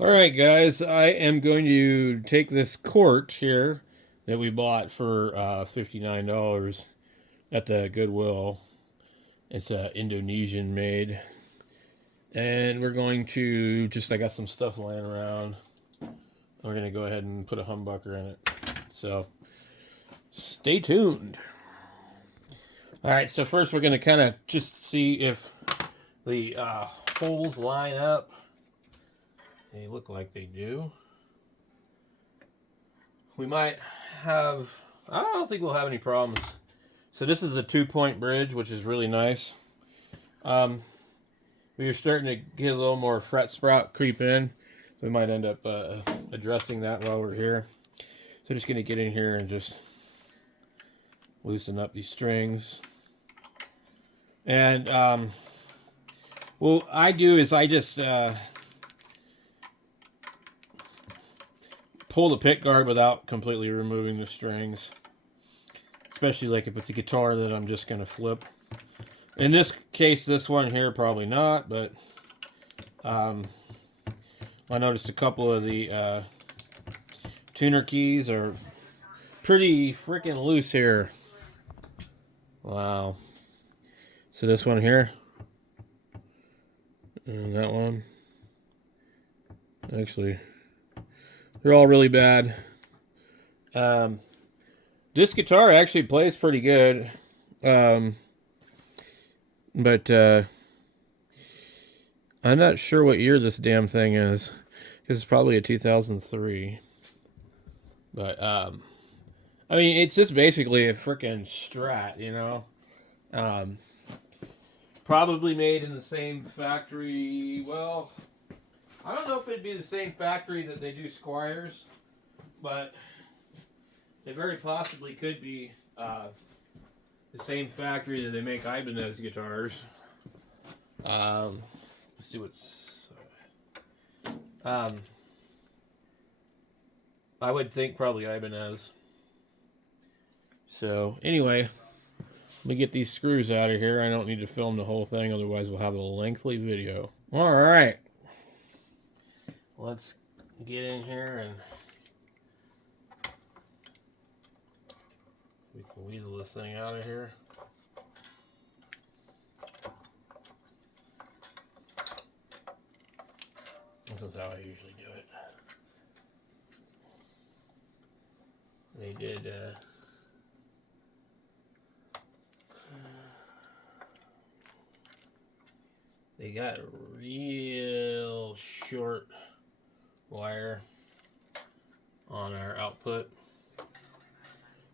Alright guys, I am going to take this cort here that we bought for $59 at the Goodwill. It's Indonesian made. And we're going to I got some stuff laying around. We're going to go ahead and put a humbucker in it. So, stay tuned. Alright, so first we're going to kind of just see if the holes line up. They look like they do. We might have, I don't think we'll have any problems. So this is a 2-point bridge, which is really nice. We were starting to get a little more fret sprout creep in. We might end up addressing that while we're here. So just going to get in here and just loosen up these strings. And what I do is I just pull the pick guard without completely removing the strings, especially like if it's a guitar that I'm just going to flip. In this case, this one here, probably not, but I noticed a couple of the tuner keys are pretty freaking loose here. Wow. So this one here, and that one, actually, they're all really bad. This guitar actually plays pretty good. But I'm not sure what year this damn thing is. Because it's probably a 2003. But, I mean, it's just basically a freaking Strat, you know? Probably made in the same factory. Well, I don't know if it'd be the same factory that they do Squires, but it very possibly could be the same factory that they make Ibanez guitars. Let's see what's. I would think probably Ibanez. So anyway, let me get these screws out of here. I don't need to film the whole thing, otherwise we'll have a lengthy video. All right. Let's get in here and we can weasel this thing out of here. This is how I usually do it. They did they got a real short wire on our output,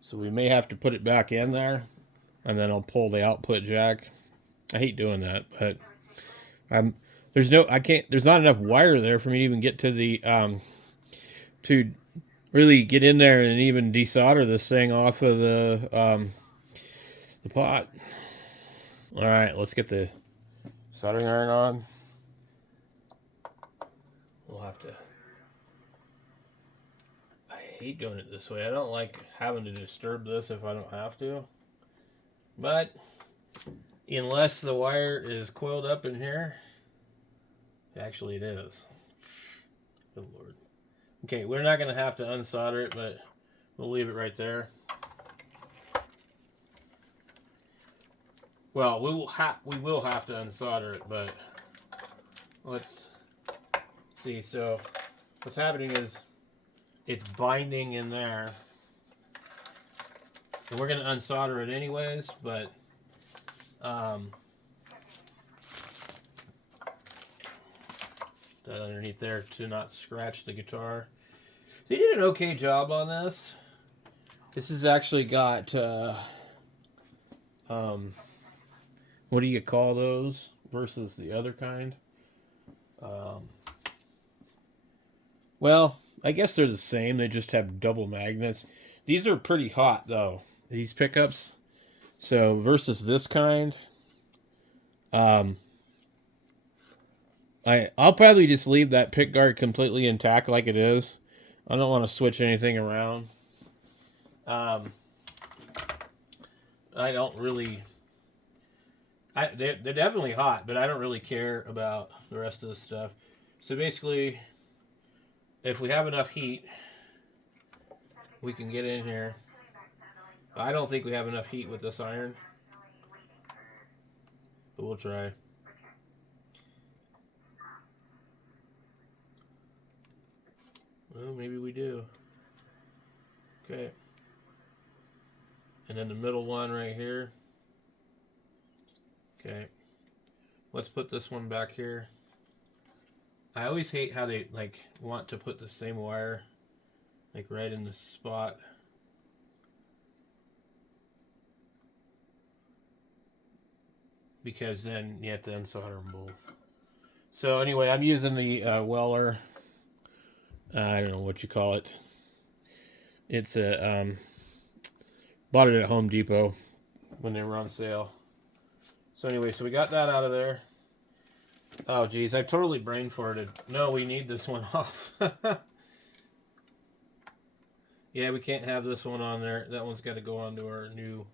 so we may have to put it back in there, and then I'll pull the output jack. I hate doing that, but there's not enough wire there for me to even get to the to really get in there and even desolder this thing off of the pot. All right, let's get the soldering iron on. We'll have to. I hate doing it this way. I don't like having to disturb this if I don't have to. But unless the wire is coiled up in here, actually it is. Good Lord. Okay, we're not going to have to unsolder it, but we'll leave it right there. Well, we will have to unsolder it, but let's see. So what's happening is it's binding in there. And we're going to unsolder it anyways, but that underneath there to not scratch the guitar. They did an okay job on this. This has actually got what do you call those versus the other kind? Well, I guess they're the same. They just have double magnets. These are pretty hot though, these pickups. So versus this kind, I'll probably just leave that pick guard completely intact like it is. I don't want to switch anything around. I don't really. They're definitely hot, but I don't really care about the rest of this stuff. So basically, if we have enough heat, we can get in here. I don't think we have enough heat with this iron, but we'll try. Well, maybe we do. Okay. And then the middle one right here. Okay. Let's put this one back here. I always hate how they like want to put the same wire like right in the spot. Because then you have to unsolder them both. So anyway, I'm using the Weller. I don't know what you call it. It's a bought it at Home Depot when they were on sale. So anyway, so we got that out of there. Oh geez, I totally brain farted. No, we need this one off. Yeah, we can't have this one on there. That one's got to go onto our new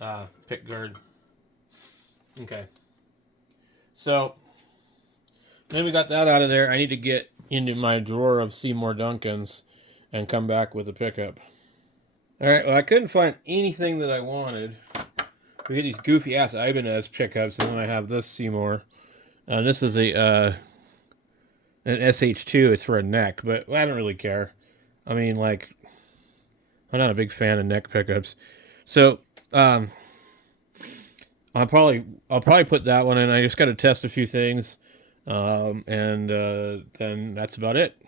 pickguard. Okay. So then we got that out of there. I need to get into my drawer of Seymour Duncans and come back with a pickup. All right. Well, I couldn't find anything that I wanted. We get these goofy ass Ibanez pickups, and then I have this Seymour. This is an SH2. It's for a neck, but I don't really care. I mean, like, I'm not a big fan of neck pickups. So I'll probably put that one in. I just got to test a few things, and then that's about it.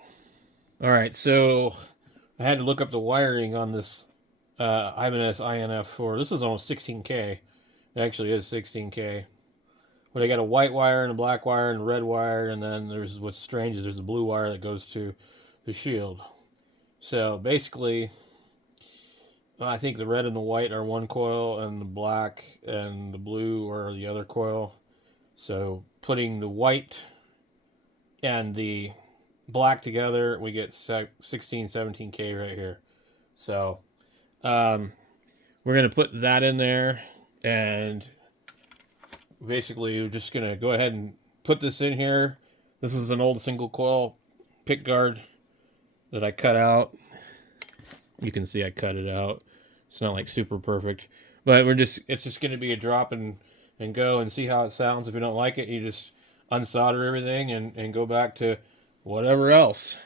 All right, so I had to look up the wiring on this Ibanez INF4. This is almost 16K. It actually is 16K. But I got a white wire and a black wire and a red wire, and then there's what's strange is there's a blue wire that goes to the shield. So basically, I think the red and the white are one coil, and the black and the blue are the other coil. So putting the white and the black together, we get 16, 17K right here. So we're going to put that in there, and basically we're just going to go ahead and put this in here. This is an old single coil pickguard that I cut out. You can see I cut it out. It's not like super perfect, but it's just going to be a drop and go and see how it sounds. If you don't like it, you just unsolder everything and go back to whatever else.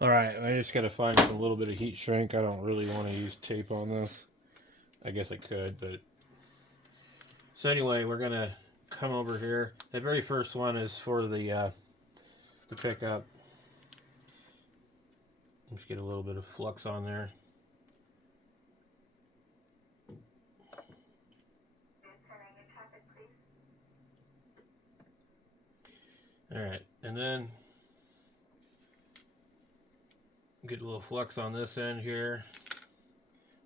All right, I just got to find a little bit of heat shrink. I don't really want to use tape on this. I guess I could, but so anyway, we're gonna come over here. The very first one is for the pickup. Just get a little bit of flux on there. All right, and then get a little flux on this end here.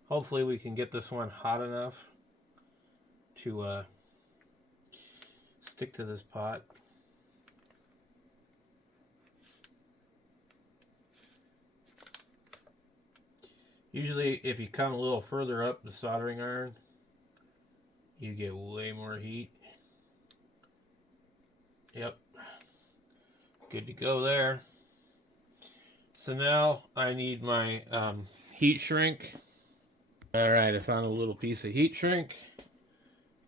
Hopefully we can get this one hot enough to stick to this pot. Usually if you come a little further up the soldering iron, you get way more heat. Yep. Good to go there. So now I need my heat shrink. All right, I found a little piece of heat shrink.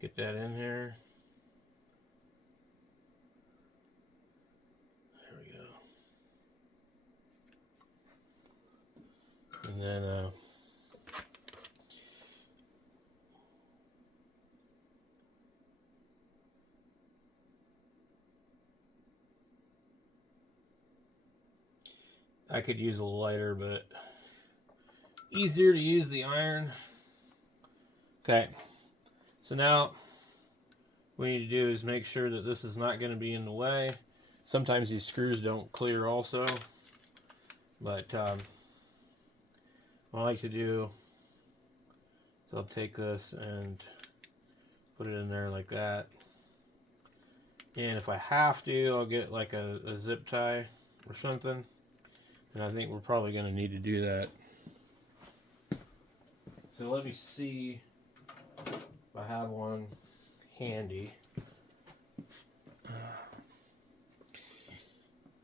Get that in there. There we go. And then I could use a lighter, but easier to use the iron. Okay, so now what we need to do is make sure that this is not going to be in the way. Sometimes these screws don't clear also, but what I like to do is I'll take this and put it in there like that. And if I have to, I'll get like a zip tie or something. And I think we're probably going to need to do that. So let me see if I have one handy.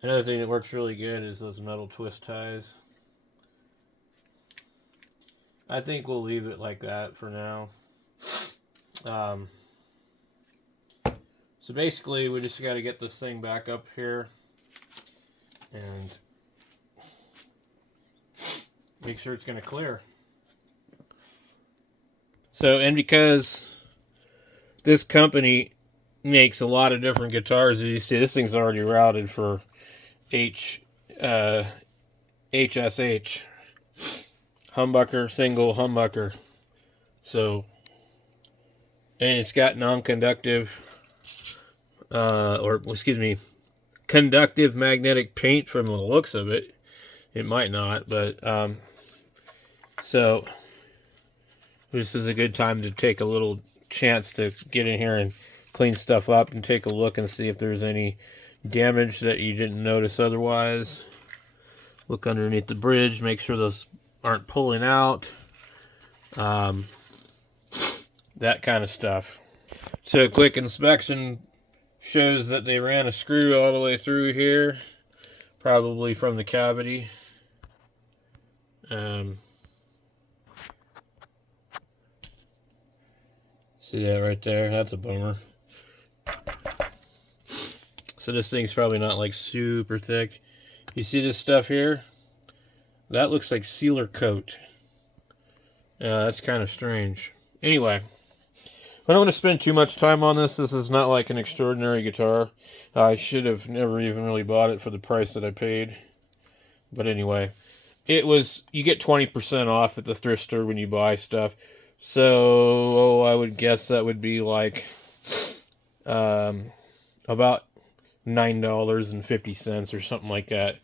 Another thing that works really good is those metal twist ties. I think we'll leave it like that for now. So basically, we just got to get this thing back up here and make sure it's going to clear. So, and because this company makes a lot of different guitars, as you see, this thing's already routed for HSH, humbucker, single humbucker. So, and it's got non-conductive, conductive magnetic paint from the looks of it. It might not, but so this is a good time to take a little chance to get in here and clean stuff up and take a look and see if there's any damage that you didn't notice otherwise. Look underneath the bridge, make sure those aren't pulling out. That kind of stuff. So a quick inspection shows that they ran a screw all the way through here, probably from the cavity. See that right there? That's a bummer. So this thing's probably not like super thick. You see this stuff here? That looks like sealer coat. That's kind of strange. Anyway, I don't want to spend too much time on this. This is not like an extraordinary guitar. I should have never even really bought it for the price that I paid. But anyway, it was, you get 20% off at the thrift store when you buy stuff. So I would guess that would be like about $9.50 or something like that.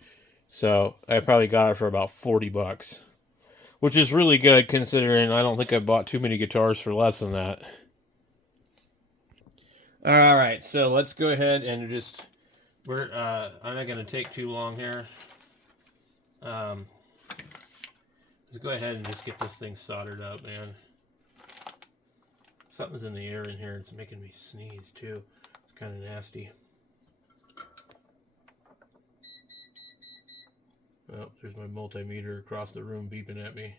So I probably got it for about 40 bucks, which is really good considering I don't think I bought too many guitars for less than that. All right, so let's go ahead and just, I'm not going to take too long here. Let's go ahead and just get this thing soldered up, man. Something's in the air in here. It's making me sneeze too. It's kind of nasty. Oh, there's my multimeter across the room beeping at me.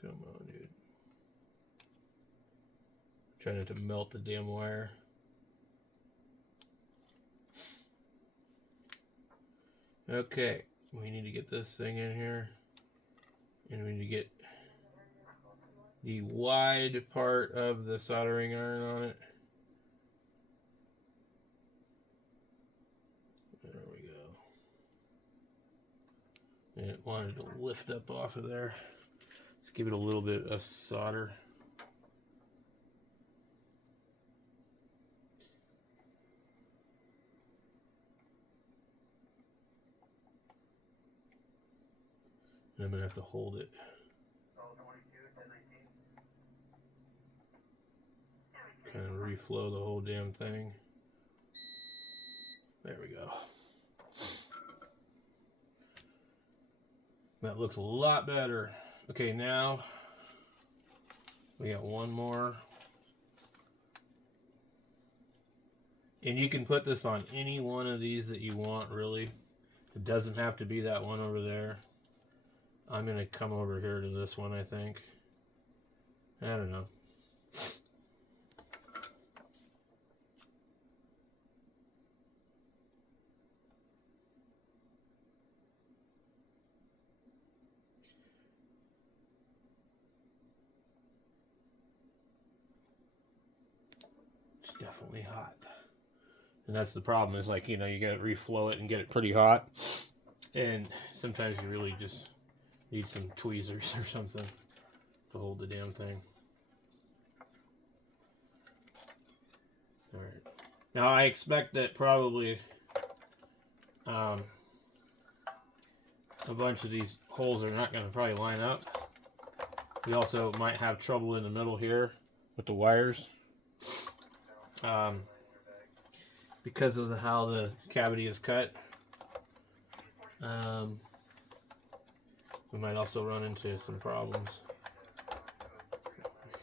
Come on, dude. Trying not to melt the damn wire. Okay, we need to get this thing in here. And we need to get the wide part of the soldering iron on it. There we go. And it wanted to lift up off of there. Let's give it a little bit of solder. And I'm going to have to hold it. Kind of reflow the whole damn thing. There we go. That looks a lot better. Okay, now we got one more. And you can put this on any one of these that you want, really. It doesn't have to be that one over there. I'm going to come over here to this one, I think. I don't know. It's definitely hot. And that's the problem, is like, you know, you got to reflow it and get it pretty hot. And sometimes you really just need some tweezers or something to hold the damn thing. Alright. Now I expect that probably a bunch of these holes are not going to probably line up. We also might have trouble in the middle here with the wires. Because of how the cavity is cut. We might also run into some problems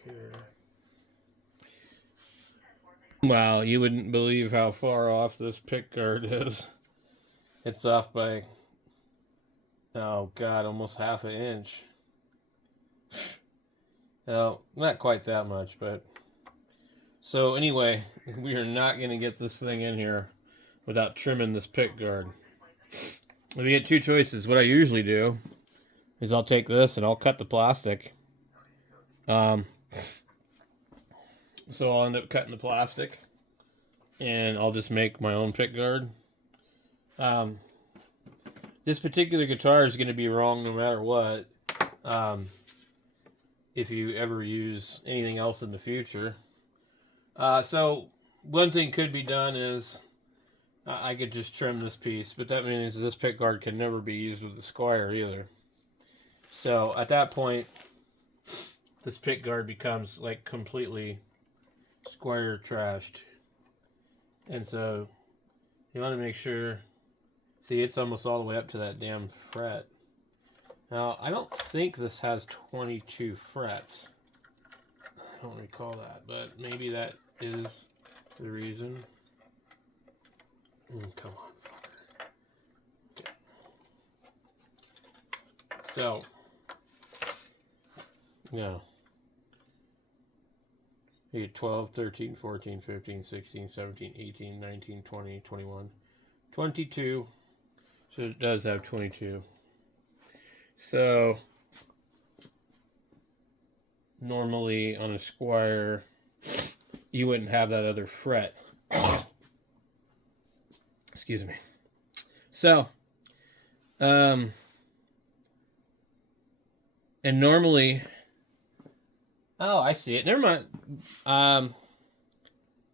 here. Wow, you wouldn't believe how far off this pickguard is. It's off by, oh god, almost half an inch. No, not quite that much, but... So anyway, we are not going to get this thing in here without trimming this pickguard. We get two choices. What I usually do is I'll take this and I'll cut the plastic. So I'll end up cutting the plastic, and I'll just make my own pickguard. This particular guitar is going to be wrong no matter what. If you ever use anything else in the future. So one thing could be done is I could just trim this piece, but that means this pickguard can never be used with the Squire either. So at that point, this pickguard becomes like completely Squire trashed. And so you want to make sure, see, it's almost all the way up to that damn fret. Now, I don't think this has 22 frets. I don't recall that, but maybe that is the reason. Come on, fucker. Okay. So, yeah. You get 12, 13, 14, 15, 16, 17, 18, 19, 20, 21, 22. So it does have 22. So, normally on a Squire, you wouldn't have that other fret. Excuse me. So, and normally, oh, I see it. Never mind.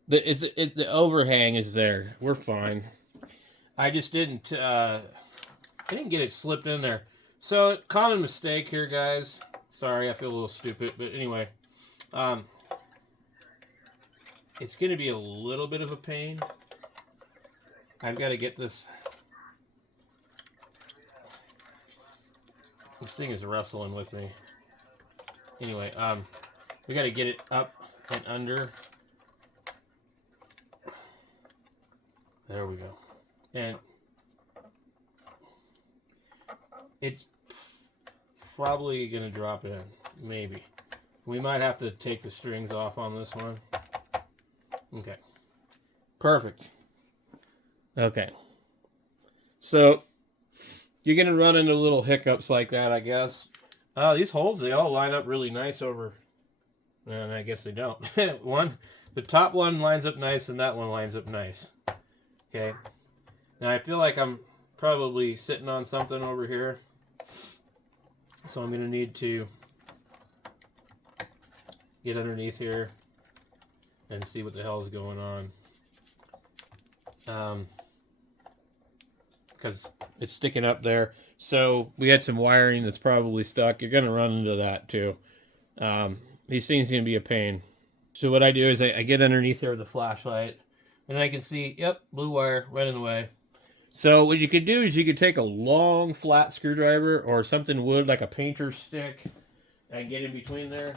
The overhang is there. We're fine. I just didn't I didn't get it slipped in there. So, common mistake here, guys. Sorry, I feel a little stupid, but anyway, it's going to be a little bit of a pain. I've got to get this. This thing is wrestling with me. Anyway, we got to get it up and under. There we go. And it's probably going to drop in. Maybe. We might have to take the strings off on this one. Okay. Perfect. Okay. So, you're going to run into little hiccups like that, I guess. These holes, they all line up really nice over... And I guess they don't. The top one lines up nice, and that one lines up nice. Okay. Now, I feel like I'm probably sitting on something over here. So I'm going to need to get underneath here and see what the hell is going on. Because it's sticking up there. So we had some wiring that's probably stuck. You're going to run into that too. These things can be a pain. So what I do is I get underneath there with the flashlight, and I can see, yep, blue wire right in the way. So what you could do is you could take a long flat screwdriver or something wood like a painter's stick and get in between there.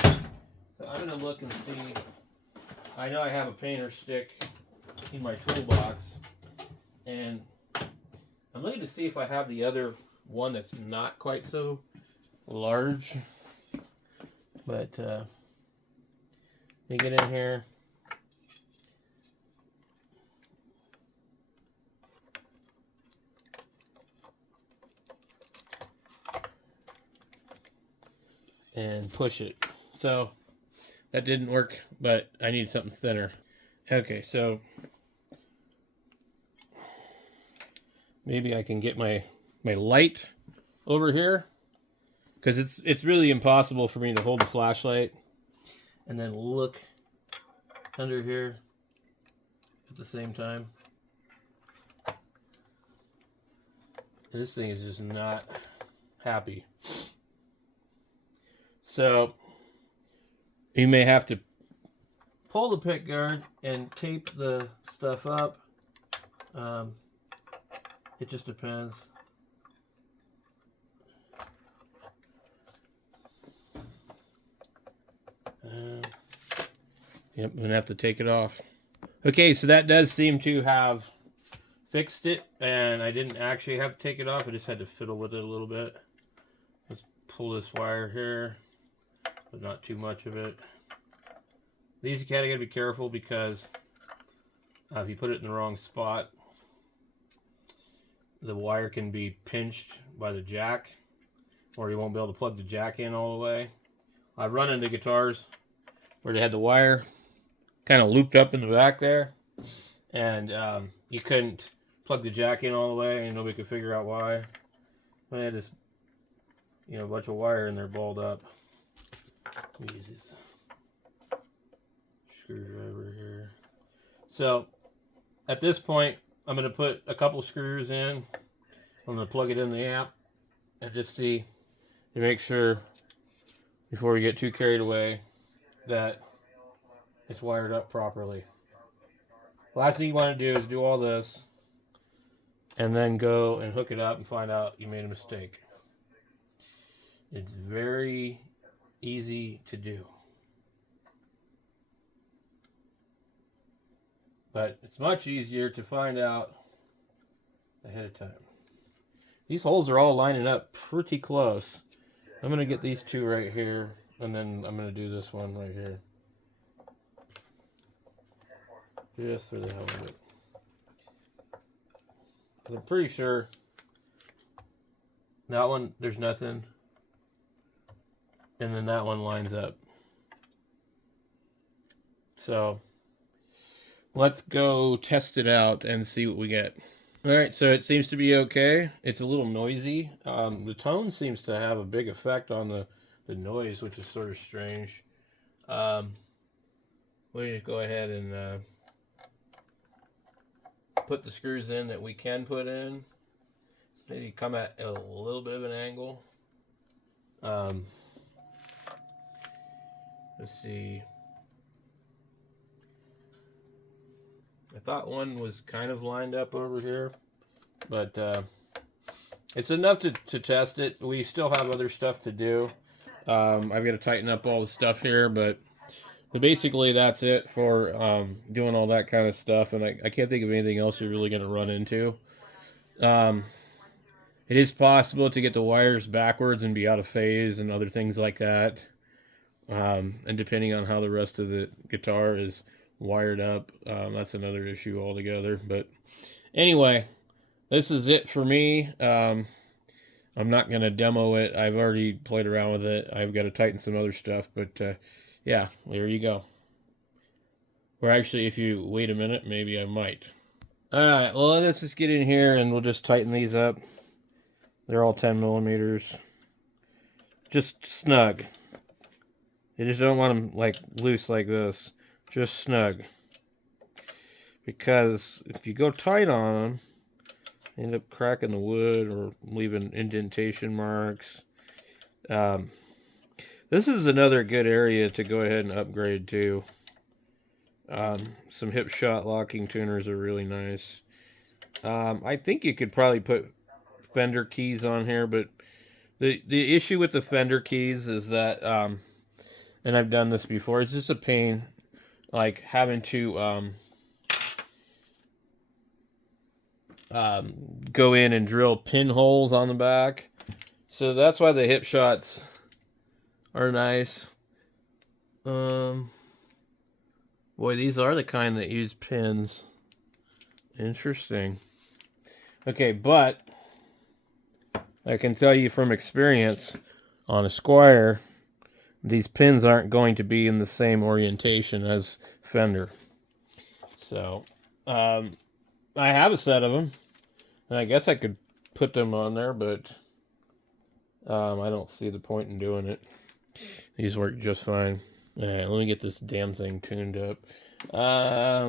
So I'm going to look and see. I know I have a painter's stick in my toolbox, and I'm looking to see if I have the other one that's not quite so large. But let me get in here. And push it. So that didn't work, but I need something thinner. Okay, so maybe I can get my light over here, because it's really impossible for me to hold the flashlight and then look under here at the same time. And this thing is just not happy. So you may have to pull the pickguard and tape the stuff up. It just depends. Yep, I'm gonna have to take it off. Okay, so that does seem to have fixed it, and I didn't actually have to take it off. I just had to fiddle with it a little bit. Let's pull this wire here, but not too much of it. These you kind of got to be careful because if you put it in the wrong spot, the wire can be pinched by the jack, or you won't be able to plug the jack in all the way. I've run into guitars where they had the wire kind of looped up in the back there, and you couldn't plug the jack in all the way, and nobody could figure out why. I had this, bunch of wire in there balled up. Use this screwdriver here. So at this point, I'm going to put a couple screws in. I'm going to plug it in the amp and just see to make sure before we get too carried away that it's wired up properly. Last thing you want to do is do all this and then go and hook it up and find out you made a mistake. It's very easy to do, but it's much easier to find out ahead of time. These holes are all lining up pretty close. I'm going to get these two right here, and then I'm going to do this one right here. Just for the hell of it. I'm pretty sure that one, there's nothing. And then that one lines up. So let's go test it out and see what we get. All right, so it seems to be okay. It's a little noisy. The tone seems to have a big effect on the noise, which is sort of strange. We'll just go ahead and put the screws in that we can put in. Maybe come at a little bit of an angle. Let's see. I thought one was kind of lined up over here, but it's enough to test it. We still have other stuff to do. I've got to tighten up all the stuff here, but basically that's it for doing all that kind of stuff, and I can't think of anything else you're really going to run into. It is possible to get the wires backwards and be out of phase and other things like that. And depending on how the rest of the guitar is wired up, that's another issue altogether. But anyway, this is it for me. I'm not going to demo it. I've already played around with it. I've got to tighten some other stuff, but yeah, there you go. Or actually, if you wait a minute, maybe I might. Alright, well, let's just get in here and we'll just tighten these up. They're all 10 millimeters. Just snug. You just don't want them like loose like this. Just snug. Because if you go tight on them, you end up cracking the wood or leaving indentation marks. This is another good area to go ahead and upgrade to. Some hip shot locking tuners are really nice. I think you could probably put Fender keys on here, but the issue with the Fender keys is that, and I've done this before, it's just a pain, like having to go in and drill pinholes on the back. So that's why the hip shots are nice. Boy, these are the kind that use pins. Interesting. Okay, but I can tell you from experience on a Squier, these pins aren't going to be in the same orientation as Fender. So, I have a set of them, and I guess I could put them on there, but I don't see the point in doing it. These work just fine. Alright, let me get this damn thing tuned up. I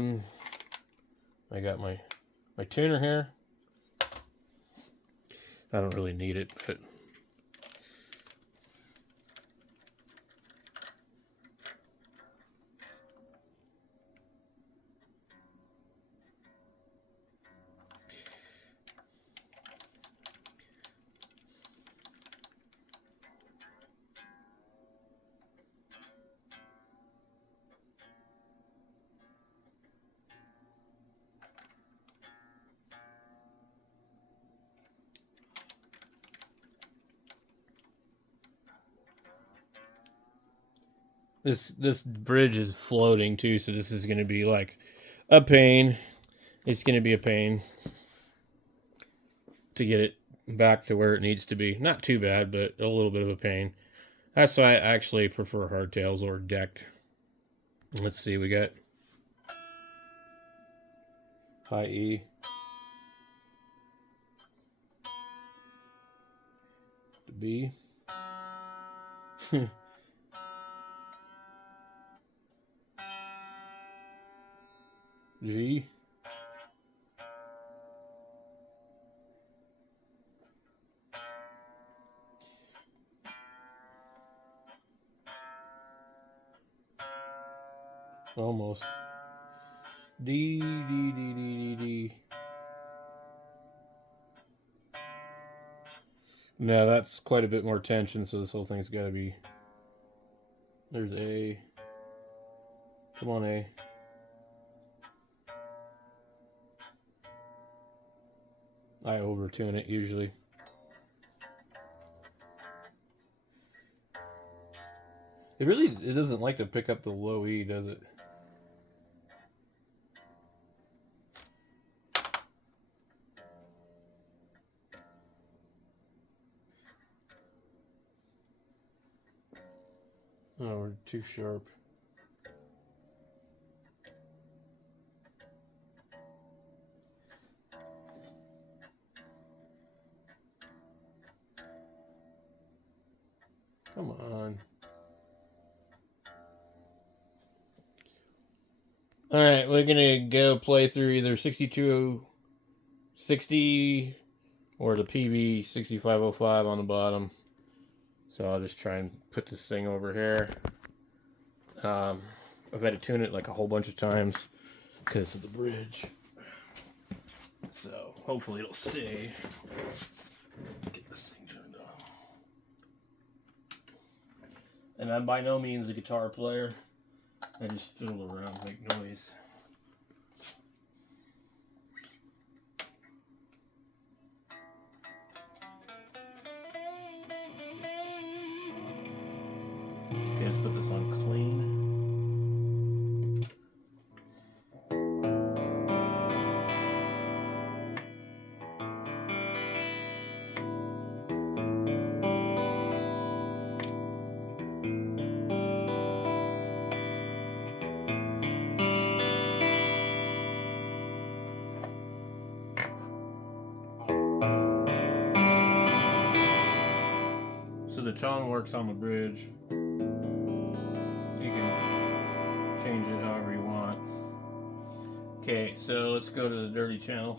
got my tuner here. I don't really need it, but This bridge is floating too, so this is going to be like a pain. It's going to be a pain to get it back to where it needs to be. Not too bad, but a little bit of a pain. That's why I actually prefer hardtails or decked. Let's see, we got high E. The B. G. Almost. D, D, D, D, D, D. No, that's quite a bit more tension, so this whole thing's got to be... There's A. Come on, A. I overtune it usually. It doesn't like to pick up the low E, does it? Oh, we're too sharp. Come on. Alright, we're gonna go play through either 6260 or the PV 6505 on the bottom. So I'll just try and put this thing over here. I've had to tune it like a whole bunch of times because of the bridge. So hopefully it'll stay. Get this thing turned on. And I'm by no means a guitar player. I just fiddle around and make noise. Okay, let's put this on clean. So the tone works on the bridge. You can change it however you want. Okay, so let's go to the dirty channel.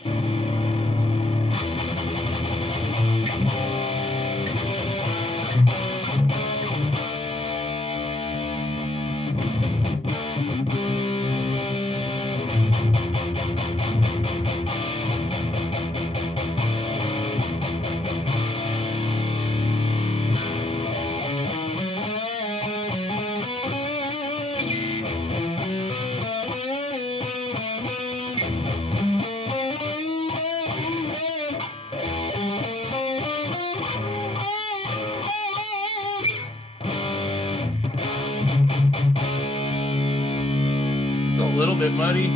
A little bit muddy,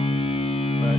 but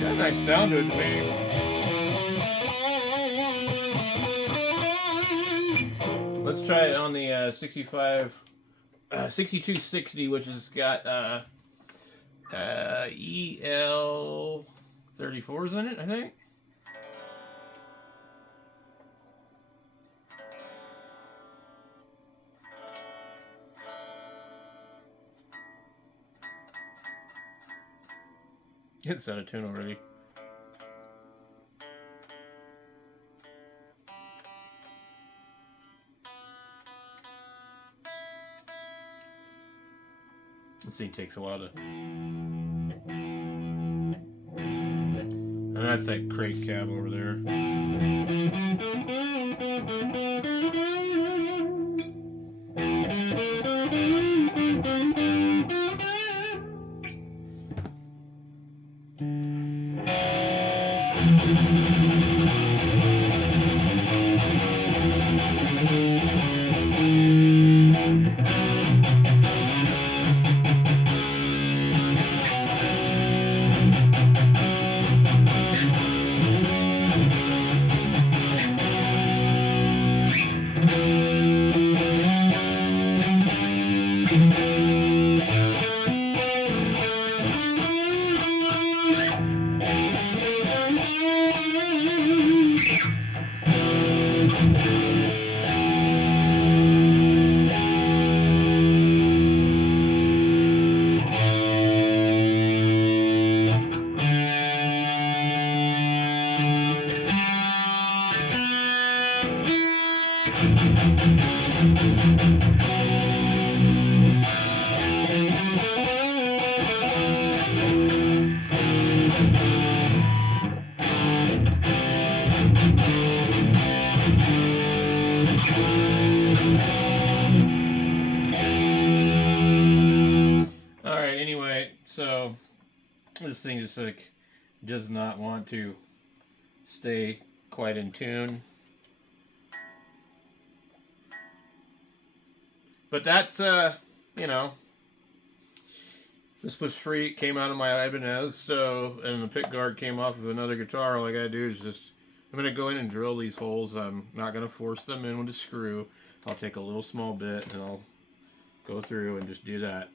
got a nice sound to it, man. try it on the 6260, which has got EL 34s in it, I think. It's out of tune already. This thing takes a while to... And that's that crate cab over there. Alright, anyway, so this thing just like does not want to stay quite in tune. But that's, you know, this was free, it came out of my Ibanez, so, and the pickguard came off of another guitar. All I gotta do is just, I'm gonna go in and drill these holes. I'm not gonna force them in with a screw. I'll take a little small bit and I'll go through and just do that.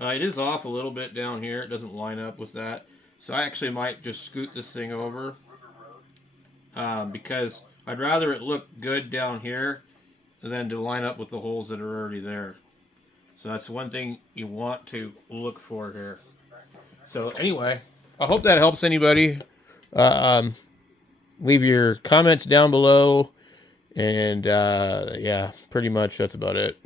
It is off a little bit down here. It doesn't line up with that. So I actually might just scoot this thing over because I'd rather it look good down here than to line up with the holes that are already there. So that's one thing you want to look for here. So anyway, I hope that helps anybody. Leave your comments down below. And yeah, pretty much that's about it.